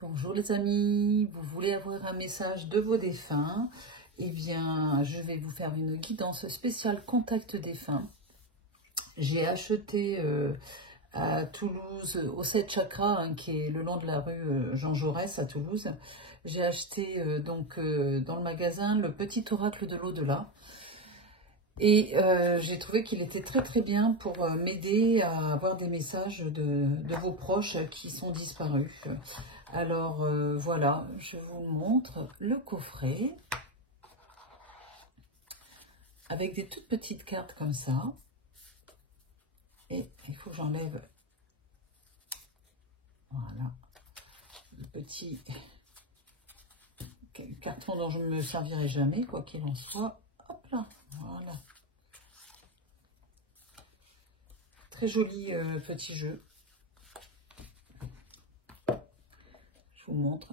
Bonjour les amis, vous voulez avoir un message de vos défunts? Eh bien, je vais vous faire une guidance spéciale contact défunt. J'ai acheté à Toulouse, au 7 Chakras, qui est le long de la rue Jean Jaurès à Toulouse. J'ai acheté dans le magasin le petit oracle de l'au-delà. Et j'ai trouvé qu'il était très très bien pour m'aider à avoir des messages de vos proches qui sont disparus. Alors voilà, je vous montre le coffret avec des toutes petites cartes comme ça. Et il faut que j'enlève, voilà, le petit carton dont je ne me servirai jamais, quoi qu'il en soit. Hop là, voilà. Très joli petit jeu. Je vous montre.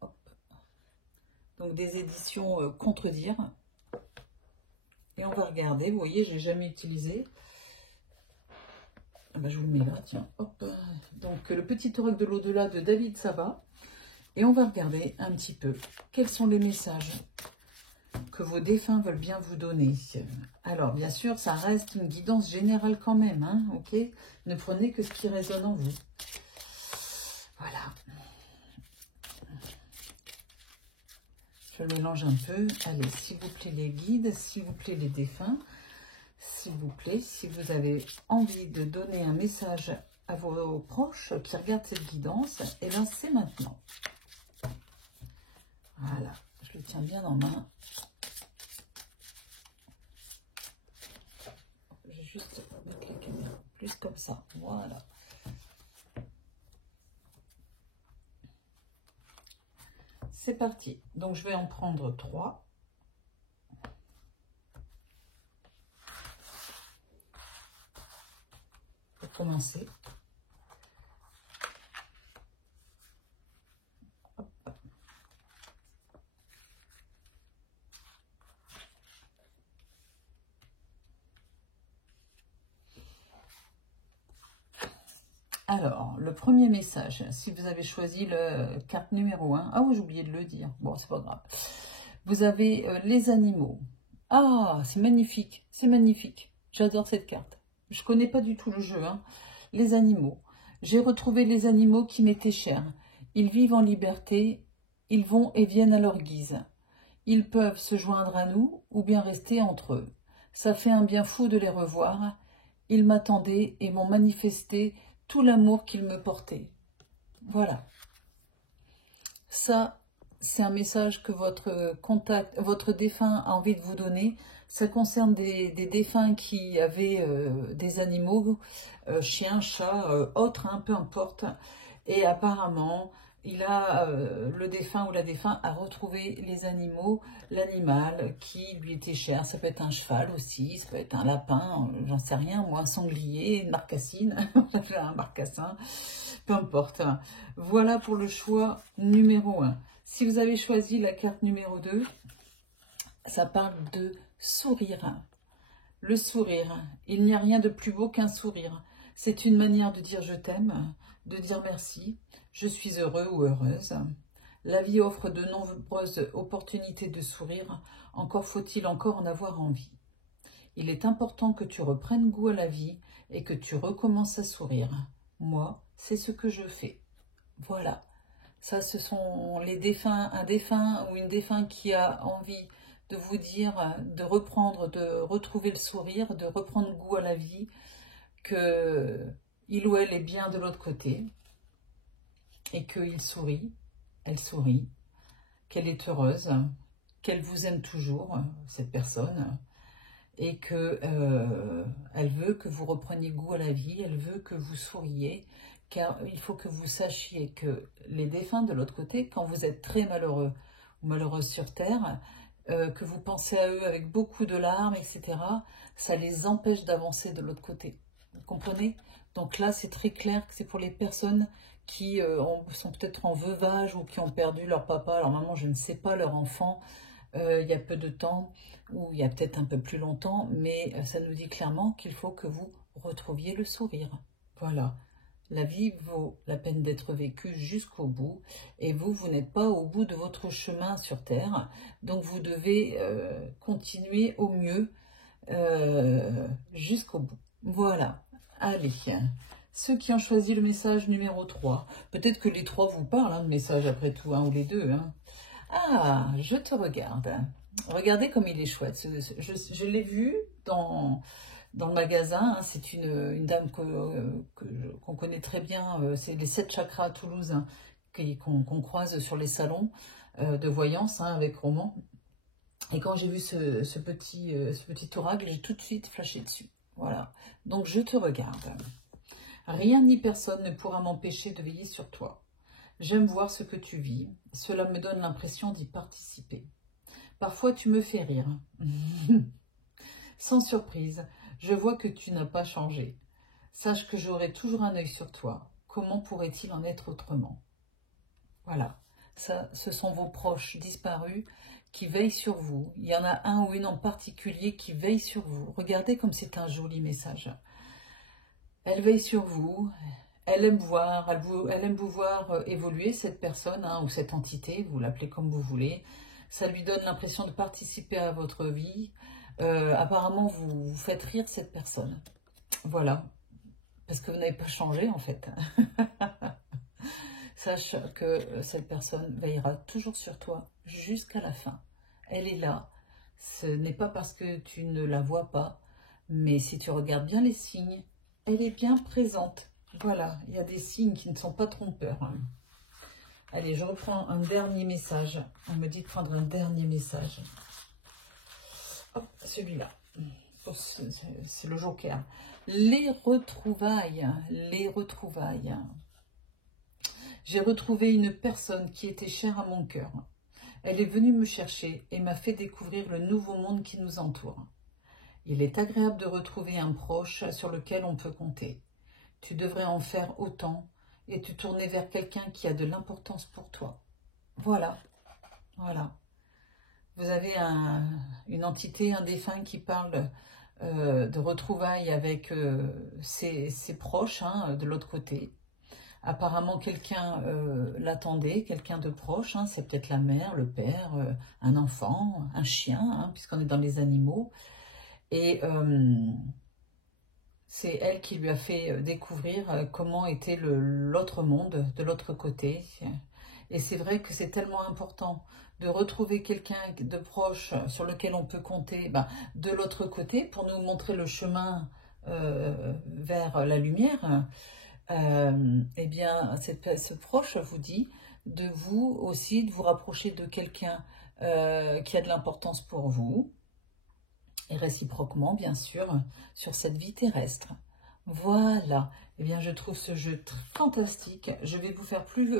Hop. Donc des éditions Contredire. Et on va regarder, vous voyez, je l'ai jamais utilisé. Ah ben, je vous le mets là, tiens. Hop. Donc le petit oracle de l'au-delà de David Sava. Et on va regarder un petit peu quels sont les messages que vos défunts veulent bien vous donner. Alors, bien sûr, ça reste une guidance générale quand même, hein, ok? Ne prenez que ce qui résonne en vous. Voilà. Je mélange un peu. Allez, s'il vous plaît les guides, s'il vous plaît les défunts, s'il vous plaît, si vous avez envie de donner un message à vos proches qui regardent cette guidance, et bien c'est maintenant. Voilà, je le tiens bien en main. Je vais juste mettre la caméra plus comme ça, voilà. C'est parti. Donc je vais en prendre 3. Pour commencer. Hop. Alors, le premier message, si vous avez choisi le carte numéro 1, ah oui, j'ai oublié de le dire, bon, c'est pas grave. Vous avez les animaux. Ah, c'est magnifique, j'adore cette carte. Je connais pas du tout le jeu, hein. Les animaux. J'ai retrouvé les animaux qui m'étaient chers. Ils vivent en liberté, ils vont et viennent à leur guise. Ils peuvent se joindre à nous ou bien rester entre eux. Ça fait un bien fou de les revoir. Ils m'attendaient et m'ont manifesté tout l'amour qu'ils me portaient. Voilà. Ça, c'est un message que votre défunt a envie de vous donner. Ça concerne des défunts qui avaient des animaux, chiens, chats, autres, hein, peu importe. Et apparemment, le défunt ou la défunte a retrouvé les animaux, l'animal qui lui était cher. Ça peut être un cheval aussi, ça peut être un lapin, j'en sais rien, moi, un sanglier, une marcassine, un marcassin, peu importe. Voilà pour le choix numéro 1. Si vous avez choisi la carte numéro 2, ça parle de sourire. Le sourire, il n'y a rien de plus beau qu'un sourire. C'est une manière de dire je t'aime, de dire merci, je suis heureux ou heureuse. La vie offre de nombreuses opportunités de sourire, encore faut-il encore en avoir envie. Il est important que tu reprennes goût à la vie et que tu recommences à sourire. Moi, c'est ce que je fais. Voilà, ça ce sont les défunts, un défunt ou une défunte qui a envie de vous dire de reprendre, de retrouver le sourire, de reprendre goût à la vie, que il ou elle est bien de l'autre côté et qu'il sourit, elle sourit, qu'elle est heureuse, qu'elle vous aime toujours, cette personne, et que elle veut que vous repreniez goût à la vie, elle veut que vous souriez, car il faut que vous sachiez que les défunts de l'autre côté, quand vous êtes très malheureux ou malheureuse sur Terre, que vous pensez à eux avec beaucoup de larmes, etc., ça les empêche d'avancer de l'autre côté. Vous comprenez? Donc là, c'est très clair que c'est pour les personnes qui sont peut-être en veuvage ou qui ont perdu leur papa, leur maman, je ne sais pas, leur enfant, il y a peu de temps, ou il y a peut-être un peu plus longtemps, mais ça nous dit clairement qu'il faut que vous retrouviez le sourire. Voilà. La vie vaut la peine d'être vécue jusqu'au bout. Et vous, vous n'êtes pas au bout de votre chemin sur Terre. Donc, vous devez continuer au mieux jusqu'au bout. Voilà. Allez. Ceux qui ont choisi le message numéro 3. Peut-être que les 3 vous parlent, le message après tout, ou les 2. Ah, je te regarde. Regardez comme il est chouette. Je l'ai vu dans le magasin. C'est une dame qu'on connaît très bien. C'est les 7 chakras à Toulouse qu'on croise sur les salons de voyance avec Roman. Et quand j'ai vu ce petit oracle, j'ai tout de suite flashé dessus. Voilà. Donc je te regarde. Rien ni personne ne pourra m'empêcher de veiller sur toi. J'aime voir ce que tu vis. Cela me donne l'impression d'y participer. Parfois, tu me fais rire. Sans surprise, je vois que tu n'as pas changé. Sache que j'aurai toujours un œil sur toi. Comment pourrait-il en être autrement? Voilà. Ça, ce sont vos proches disparus qui veillent sur vous. Il y en a un ou une en particulier qui veille sur vous. Regardez comme c'est un joli message. Elle veille sur vous. Elle aime vous voir évoluer, cette personne ou cette entité, vous l'appelez comme vous voulez. Ça lui donne l'impression de participer à votre vie. Apparemment, vous faites rire cette personne. Voilà. Parce que vous n'avez pas changé, en fait. Sache que cette personne veillera toujours sur toi jusqu'à la fin. Elle est là. Ce n'est pas parce que tu ne la vois pas, mais si tu regardes bien les signes, elle est bien présente. Voilà, il y a des signes qui ne sont pas trompeurs. Allez, je reprends un dernier message. On me dit de prendre un dernier message. Hop, celui-là. C'est le joker. Les retrouvailles. Les retrouvailles. J'ai retrouvé une personne qui était chère à mon cœur. Elle est venue me chercher et m'a fait découvrir le nouveau monde qui nous entoure. Il est agréable de retrouver un proche sur lequel on peut compter. Tu devrais en faire autant et te tourner vers quelqu'un qui a de l'importance pour toi. Voilà, voilà. Vous avez une entité, un défunt qui parle de retrouvailles avec ses proches de l'autre côté. Apparemment, quelqu'un l'attendait, quelqu'un de proche. C'est peut-être la mère, le père, un enfant, un chien, puisqu'on est dans les animaux. Et c'est elle qui lui a fait découvrir comment était l'autre monde, de l'autre côté. Et c'est vrai que c'est tellement important de retrouver quelqu'un de proche sur lequel on peut compter de l'autre côté pour nous montrer le chemin vers la lumière. Eh bien, ce proche vous dit de vous aussi, de vous rapprocher de quelqu'un qui a de l'importance pour vous. Et réciproquement, bien sûr, sur cette vie terrestre. Voilà. Eh bien, je trouve ce jeu fantastique. Je vais vous faire plus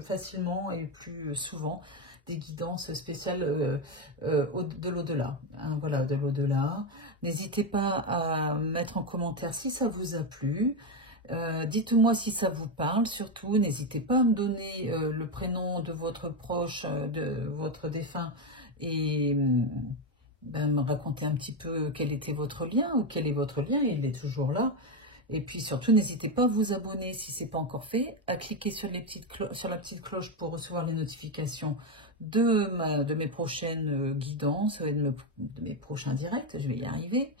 facilement et plus souvent des guidances spéciales de l'au-delà. Voilà, de l'au-delà. N'hésitez pas à mettre en commentaire si ça vous a plu. Dites-moi si ça vous parle. Surtout, n'hésitez pas à me donner le prénom de votre proche, de votre défunt et me raconter un petit peu quel était votre lien ou quel est votre lien, il est toujours là. Et puis surtout, n'hésitez pas à vous abonner si ce n'est pas encore fait, à cliquer sur la petite cloche pour recevoir les notifications de mes prochaines guidances, de mes prochains directs, je vais y arriver.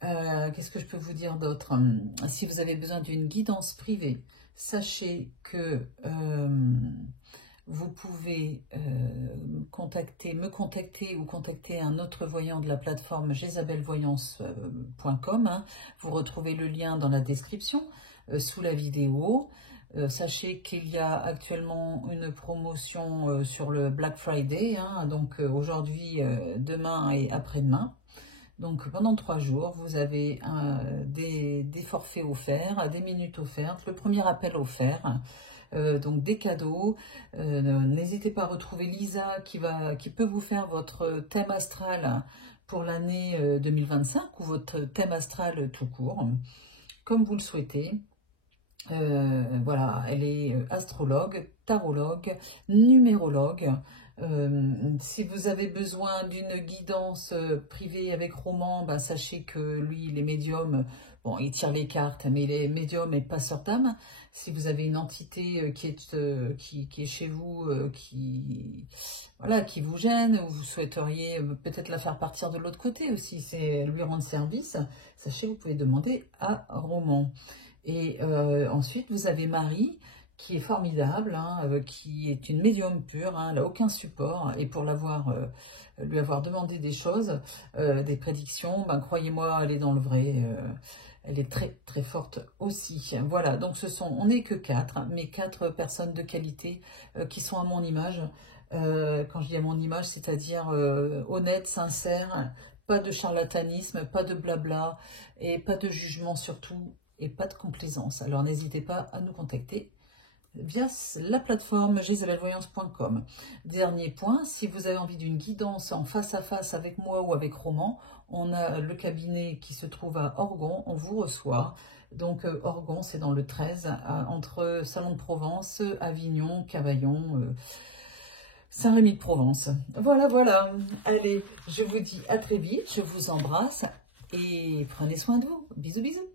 Qu'est-ce que je peux vous dire d'autre? Si vous avez besoin d'une guidance privée, sachez que vous pouvez me contacter ou contacter un autre voyant de la plateforme jezabelvoyance.com. Vous retrouvez le lien dans la description sous la vidéo. Sachez qu'il y a actuellement une promotion sur le Black Friday, donc aujourd'hui, demain et après-demain. Donc pendant 3 jours, vous avez des forfaits offerts, des minutes offertes, le premier appel offert. Donc des cadeaux. N'hésitez pas à retrouver Lisa qui peut vous faire votre thème astral pour l'année 2025 ou votre thème astral tout court, comme vous le souhaitez. Voilà, elle est astrologue, tarologue, numérologue. Si vous avez besoin d'une guidance privée avec Roman, sachez que lui, il est médium Bon, il tire les cartes, mais il est médium et passeur d'âme. Si vous avez une entité qui est chez vous, voilà, qui vous gêne, ou vous souhaiteriez peut-être la faire partir de l'autre côté aussi, c'est lui rendre service, sachez, vous pouvez demander à Roman. Et ensuite, vous avez Marie, qui est formidable, hein, qui est une médium pure, hein, elle n'a aucun support, et pour lui avoir demandé des choses, des prédictions, ben, croyez-moi, elle est dans le vrai, elle est très très forte aussi. Voilà, donc on n'est que 4, mais 4 personnes de qualité qui sont à mon image. Quand je dis à mon image, c'est-à-dire honnête, sincère, pas de charlatanisme, pas de blabla, et pas de jugement surtout, et pas de complaisance. Alors n'hésitez pas à nous contacter via la plateforme gisèlevoyance.com. Dernier point, si vous avez envie d'une guidance en face à face avec moi ou avec Roman, on a le cabinet qui se trouve à Orgon, on vous reçoit. Donc Orgon, c'est dans le 13, entre Salon de Provence, Avignon, Cavaillon, Saint-Rémy-de-Provence. Voilà, voilà. Allez, je vous dis à très vite, je vous embrasse et prenez soin de vous. Bisous, bisous.